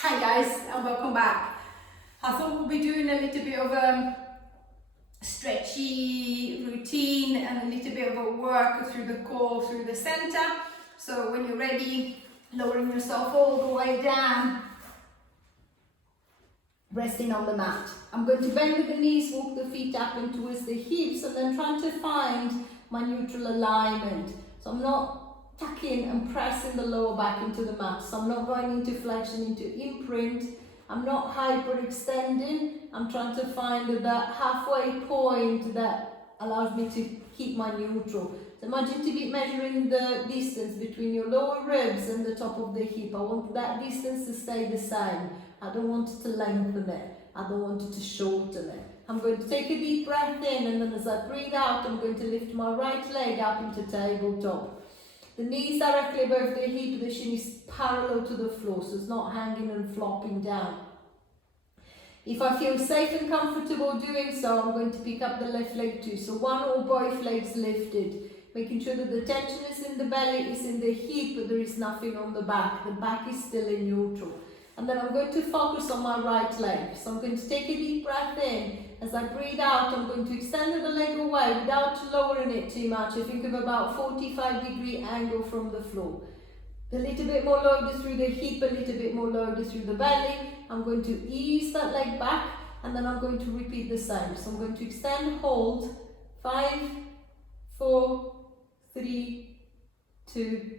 Hi guys, and welcome back. I thought we'll be doing a little bit of a stretchy routine and a little bit of a work through the core, through the center. So when you're ready, lowering yourself all the way down, resting on the mat. I'm going to bend with the knees, walk the feet up and towards the hips, and then trying to find my neutral alignment. So I'm not tucking and pressing the lower back into the mat. So I'm not going into flexion, into imprint. I'm not hyperextending. I'm trying to find that halfway point that allows me to keep my neutral. So imagine to be measuring the distance between your lower ribs and the top of the hip. I want that distance to stay the same. I don't want it to lengthen it. I don't want it to shorten it. I'm going to take a deep breath in, and then as I breathe out, I'm going to lift my right leg up into tabletop. The knees directly above the hip, the shin is parallel to the floor, so it's not hanging and flopping down. If I feel safe and comfortable doing so, I'm going to pick up the left leg too. So one or both legs lifted, making sure that the tension is in the belly, is in the hip, but there is nothing on the back. The back is still in neutral. And then I'm going to focus on my right leg. So I'm going to take a deep breath in. As I breathe out, I'm going to extend the leg away without lowering it too much. I think of about 45-degree angle from the floor. A little bit more loaded through the hip, a little bit more loaded through the belly. I'm going to ease that leg back, and then I'm going to repeat the same. So I'm going to extend, hold, 5, 4, 3, 2,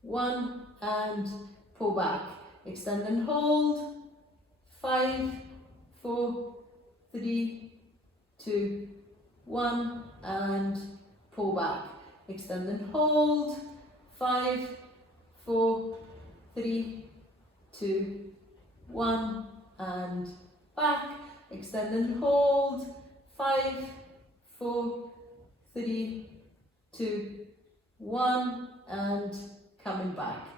1, and pull back. Extend and hold, 5, 4, 3, 2, 1, and pull back. Extend and hold, 5, 4, 3, 2, 1, and back. Extend and hold, 5, 4, 3, 2, 1, and coming back.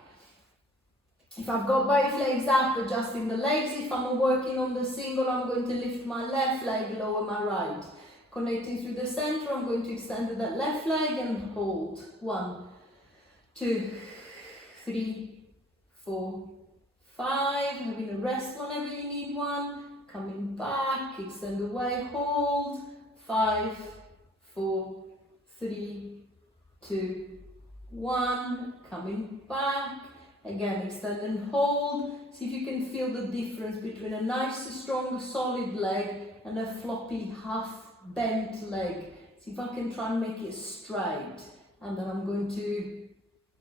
If I've got both legs up, adjusting the legs. If I'm working on the single, I'm going to lift my left leg, lower my right. Connecting through the center, I'm going to extend that left leg and hold. 1, 2, 3, 4, 5. Having a rest whenever you need one. Coming back, extend away, hold. 5, 4, 3, 2, 1. Coming back. Again, extend and hold. See if you can feel the difference between a nice, strong, solid leg and a floppy, half-bent leg. See if I can try and make it straight. And then I'm going to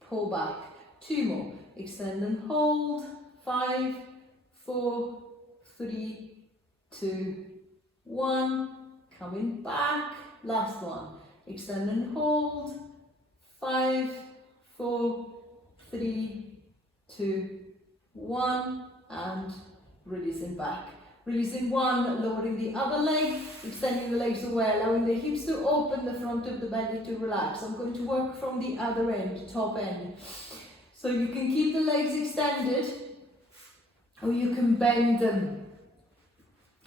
pull back. 2 more. Extend and hold. 5, 4, 3, 2, 1. Coming back. Last one. Extend and hold. 5, 4, 3, 2, 1, and releasing back. Releasing one, lowering the other leg, extending the legs away, allowing the hips to open, the front of the belly to relax. I'm going to work from the other end, top end. So you can keep the legs extended, or you can bend them.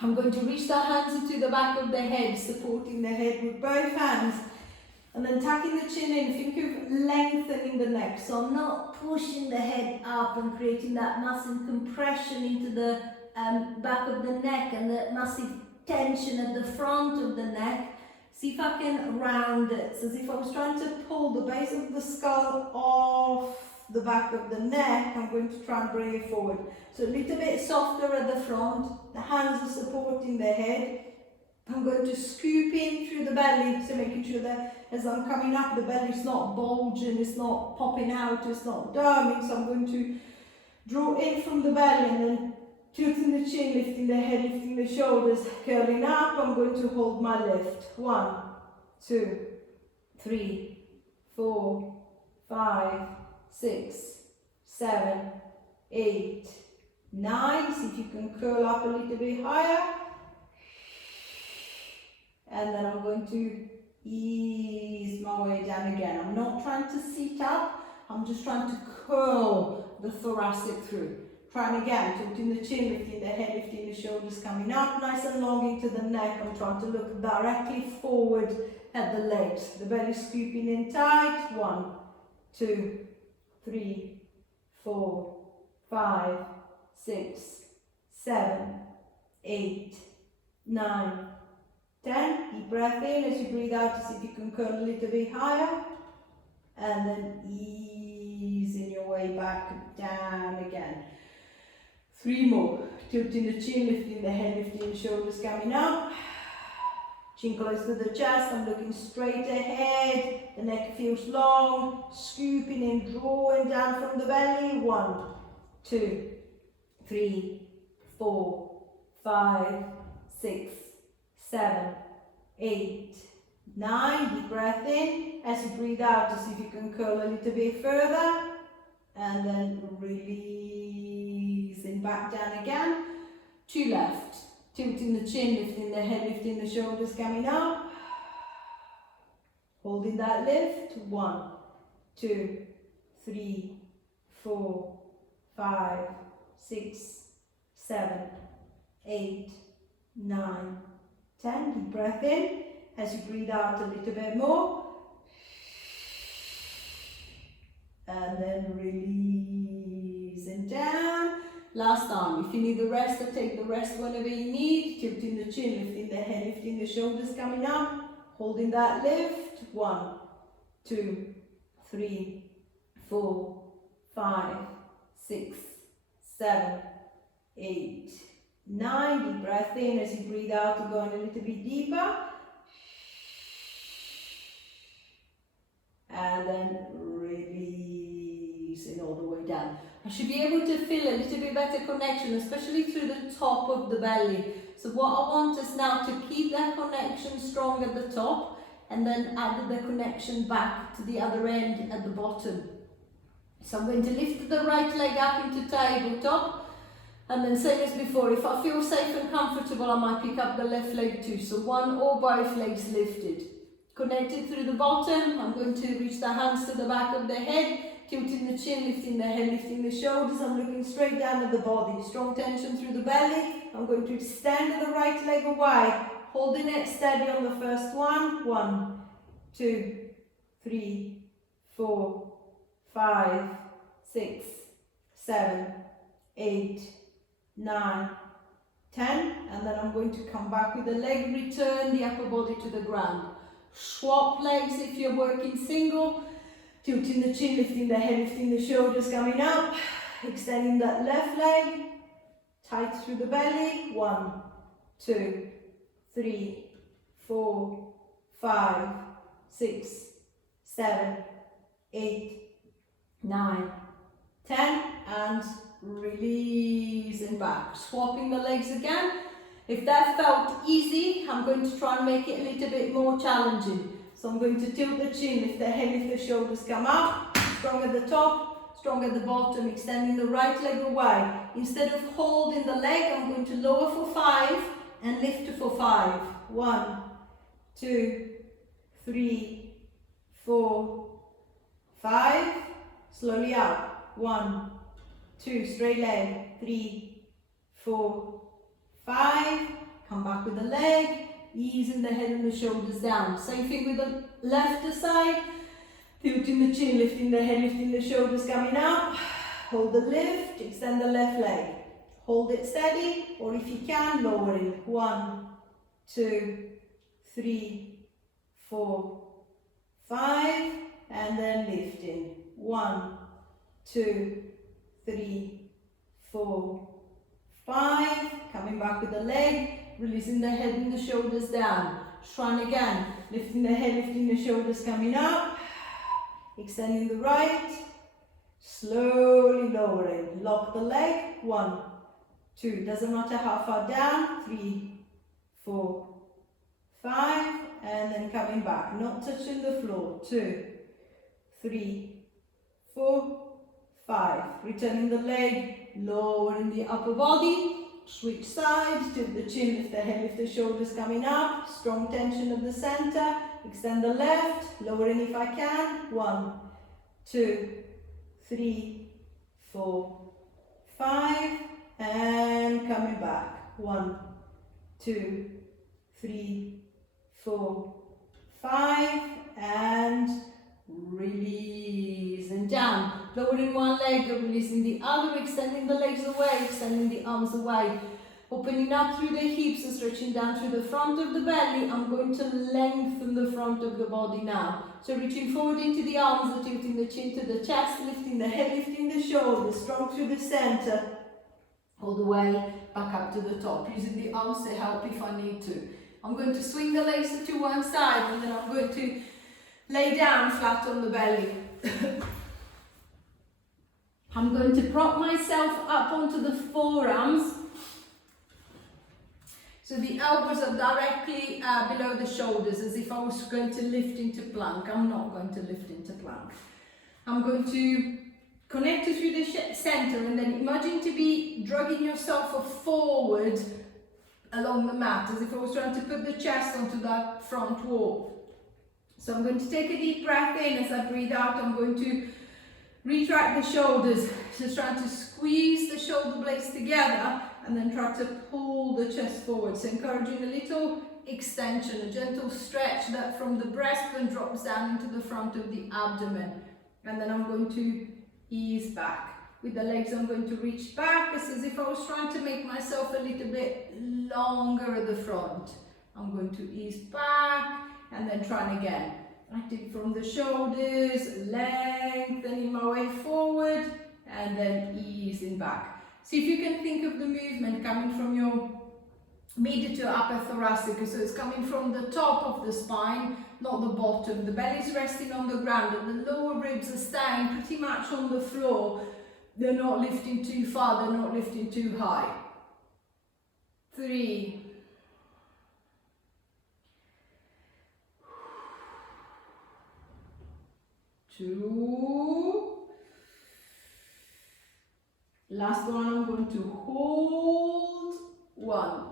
I'm going to reach the hands to the back of the head, supporting the head with both hands. And then tucking the chin in, think of lengthening the neck. So I'm not pushing the head up and creating that massive compression into the back of the neck and the massive tension at the front of the neck. See if I can round it. So as if I was trying to pull the base of the skull off the back of the neck, I'm going to try and bring it forward. So a little bit softer at the front. The hands are supporting the head. I'm going to scoop in through the belly, so making sure that as I'm coming up, the belly's not bulging, it's not popping out, it's not doming. So I'm going to draw in from the belly and then tilting the chin, lifting the head, lifting the shoulders, curling up. I'm going to hold my lift. 1, 2, 3, 4, 5, 6, 7, 8, 9. See if you can curl up a little bit higher. And then I'm going to ease my way down again. I'm not trying to sit up, I'm just trying to curl the thoracic through. Trying again, tilting the chin, lifting the head, lifting the shoulders, coming up nice and long into the neck. I'm trying to look directly forward at the legs. The belly scooping in tight. 1, 2, 3, 4, 5, 6, 7, 8, 9, 10. Deep breath in as you breathe out to see if you can curl a little bit higher. And then easing your way back down again. 3 more. Tilting the chin, lifting the head, lifting the shoulders, coming up. Chin close to the chest, I'm looking straight ahead. The neck feels long. Scooping in, drawing down from the belly. 1, 2, 3, 4, 5, 6, 7, 8, 9. Deep breath in as you breathe out to see if you can curl a little bit further. And then releasing back down again. 2 left. Tilting the chin, lifting the head, lifting the shoulders, coming up. Holding that lift. 1, 2, 3, 4, 5, 6, 7, 8, 9, 10. Deep breath in as you breathe out a little bit more. And then releasing down. Last arm. If you need the rest, or take the rest whenever you need. Tilting the chin, lifting the head, lifting the shoulders, coming up. Holding that lift. 1, 2, 3, 4, 5, 6, 7, 8, 9. Deep breath in as you breathe out to go in a little bit deeper. And then releasing all the way down. I should be able to feel a little bit better connection, especially through the top of the belly. So what I want is now to keep that connection strong at the top and then add the connection back to the other end at the bottom. So I'm going to lift the right leg up into tabletop, and then same as before, if I feel safe and comfortable, I might pick up the left leg too. So one or both legs lifted. Connected through the bottom, I'm going to reach the hands to the back of the head, tilting the chin, lifting the head, lifting the shoulders. I'm looking straight down at the body. Strong tension through the belly. I'm going to extend the right leg wide, holding it steady on the first one. 1, 2, 3, 4, 5, 6, 7, 8, 9, 10. And then I'm going to come back with the leg, return the upper body to the ground. Swap legs if you're working single. Tilting the chin, lifting the head, lifting the shoulders, coming up. Extending that left leg. Tight through the belly. 1, 2, 3, 4, 5, 6, 7, 8, 9, 10. And releasing back. Swapping the legs again. If that felt easy, I'm going to try and make it a little bit more challenging. So I'm going to tilt the chin, lift the head, lift the shoulders, come up. Strong at the top, strong at the bottom, extending the right leg wide. Instead of holding the leg, I'm going to lower for 5 and lift for 5. 1, 2, 3, 4, 5. Slowly up. 1, 2, straight leg. 3, 4, 5, come back with the leg, easing the head and the shoulders down. Same thing with the left side, tilting the chin, lifting the head, lifting the shoulders, coming up. Hold the lift, extend the left leg. Hold it steady, or if you can, lower it. 1, 2, 3, 4, 5, and then lifting. 1, 2, 3, 4, 5, coming back with the leg, releasing the head and the shoulders down. Try again, lifting the head, lifting the shoulders, coming up, extending the right, slowly lowering. Lock the leg. 1, 2, doesn't matter how far down. 3, 4, 5, and then coming back, not touching the floor. 2, 3, 4, 5. Returning the leg, lowering the upper body. Switch sides, tilt the chin, lift the head, lift the shoulders, coming up. Strong tension of the center. Extend the left, lowering if I can. 1, 2, 3, 4, 5, and coming back. 1, 2, 3, 4, 5, and release and down. Lowering one leg, releasing the other, extending the legs away, extending extending the arms away. Opening up through the hips and stretching down through the front of the belly. I'm going to lengthen the front of the body now. So reaching forward into the arms, tilting the chin to the chest, lifting the head, lifting the shoulders, strong through the center, all the way back up to the top, using the arms to help if I need to. I'm going to swing the legs to one side, and then I'm going to lay down flat on the belly. I'm going to prop myself up onto the forearms. So the elbows are directly below the shoulders, as if I was going to lift into plank. I'm not going to lift into plank. I'm going to connect it through the center, and then imagine to be dragging yourself forward along the mat, as if I was trying to put the chest onto that front wall. So I'm going to take a deep breath in. As I breathe out, I'm going to retract the shoulders, just trying to squeeze the shoulder blades together, and then try to pull the chest forward. So encouraging a little extension, a gentle stretch that from the breastbone drops down into the front of the abdomen. And then I'm going to ease back. With the legs, I'm going to reach back. It's as if I was trying to make myself a little bit longer at the front. I'm going to ease back and then trying again. Active from the shoulders, lengthening my way forward, and then easing back. See if you can think of the movement coming from your mid to upper thoracic. So it's coming from the top of the spine, not the bottom. The belly's resting on the ground, and the lower ribs are staying pretty much on the floor. They're not lifting too far, they're not lifting too high. 3. Two. Last one, I'm going to hold. 1,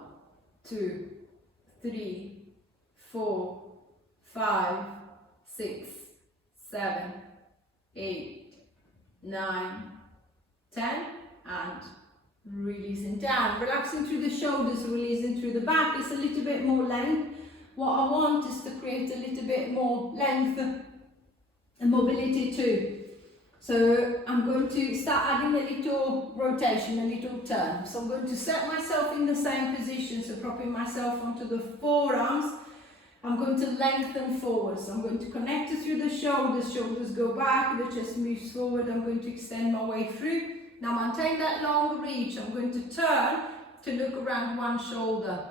2, 3, 4, 5, 6, 7, 8, 9, 10, and releasing down. Relaxing through the shoulders, releasing through the back. It's a little bit more length. What I want is to create a little bit more length and mobility too. So I'm going to start adding a little rotation, a little turn. So I'm going to set myself in the same position, so propping myself onto the forearms. I'm going to lengthen forward. So I'm going to connect it through the shoulders. Shoulders go back, the chest moves forward. I'm going to extend my way through. Now maintain that long reach. I'm going to turn to look around one shoulder.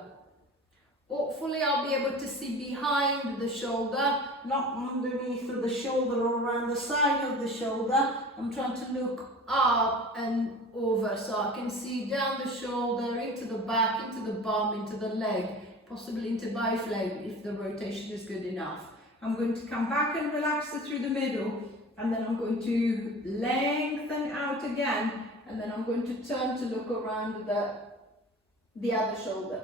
Hopefully I'll be able to see behind the shoulder, not underneath of the shoulder or around the side of the shoulder. I'm trying to look up and over, so I can see down the shoulder, into the back, into the bum, into the leg, possibly into both legs if the rotation is good enough. I'm going to come back and relax it through the middle, and then I'm going to lengthen out again, and then I'm going to turn to look around the other shoulder.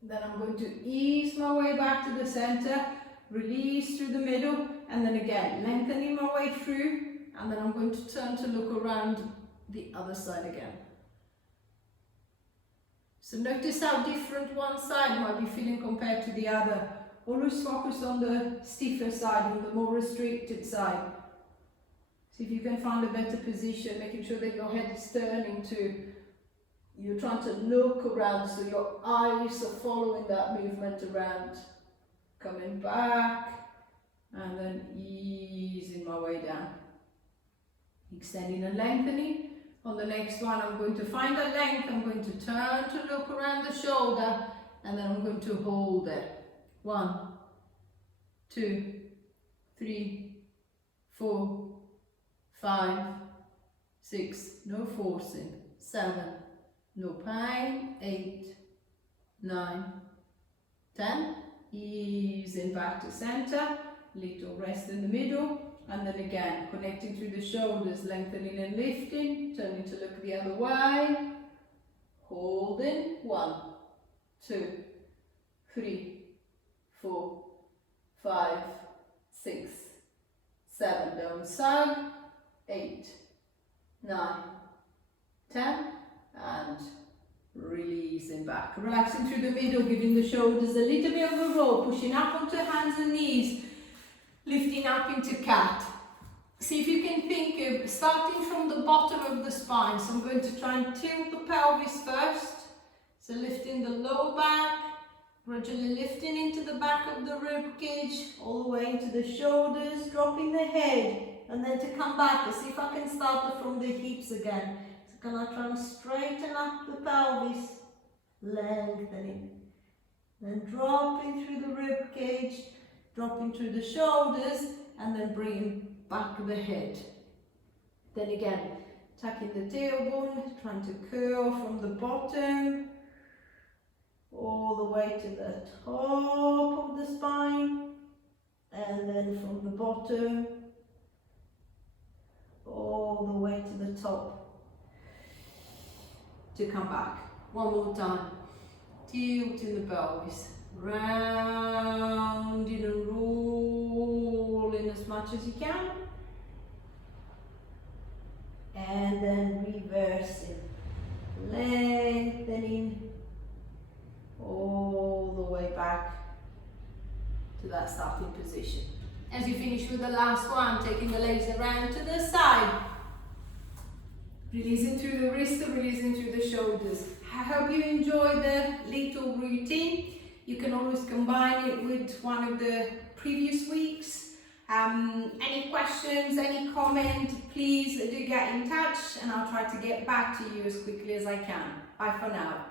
Then I'm going to ease my way back to the center, release through the middle, and then again, lengthening my way through, and then I'm going to turn to look around the other side again. So notice how different one side might be feeling compared to the other. Always focus on the stiffer side, on the more restricted side. See if you can find a better position, making sure that your head is turning to. You're trying to look around, so your eyes are following that movement around. Coming back, and then easing my way down. Extending and lengthening. On the next one, I'm going to find a length. I'm going to turn to look around the shoulder, and then I'm going to hold it. 1, 2, 3, 4, 5, 6, no forcing, 7, no pain, 8, 9, 10, easing back to center, little rest in the middle, and then again, connecting through the shoulders, lengthening and lifting, turning to look the other way, holding, 1, 2, 3, 4, 5, 6, 7, don't sag, 8, 9, 10, and releasing back. Relaxing through the middle, giving the shoulders a little bit of a roll, pushing up onto hands and knees, lifting up into cat. See if you can think of starting from the bottom of the spine. So I'm going to try and tilt the pelvis first. So lifting the lower back, gradually lifting into the back of the rib cage, all the way into the shoulders, dropping the head, and then to come back. And see if I can start from the hips again. So gonna try and straighten up the pelvis, lengthening, then dropping through the rib cage, dropping through the shoulders, and then bringing back the head. Then again, tucking the tailbone, trying to curl from the bottom all the way to the top of the spine, and then from the bottom all the way to the top to come back. One more time. Tilting the pelvis, rounding and rolling as much as you can, and then reversing, lengthening all the way back to that starting position. As you finish with the last one, taking the legs around to the side, releasing through the wrists, releasing through the shoulders. I hope you enjoy the little routine. You can always combine it with one of the previous weeks. Any questions, any comment, please do get in touch and I'll try to get back to you as quickly as I can. Bye for now.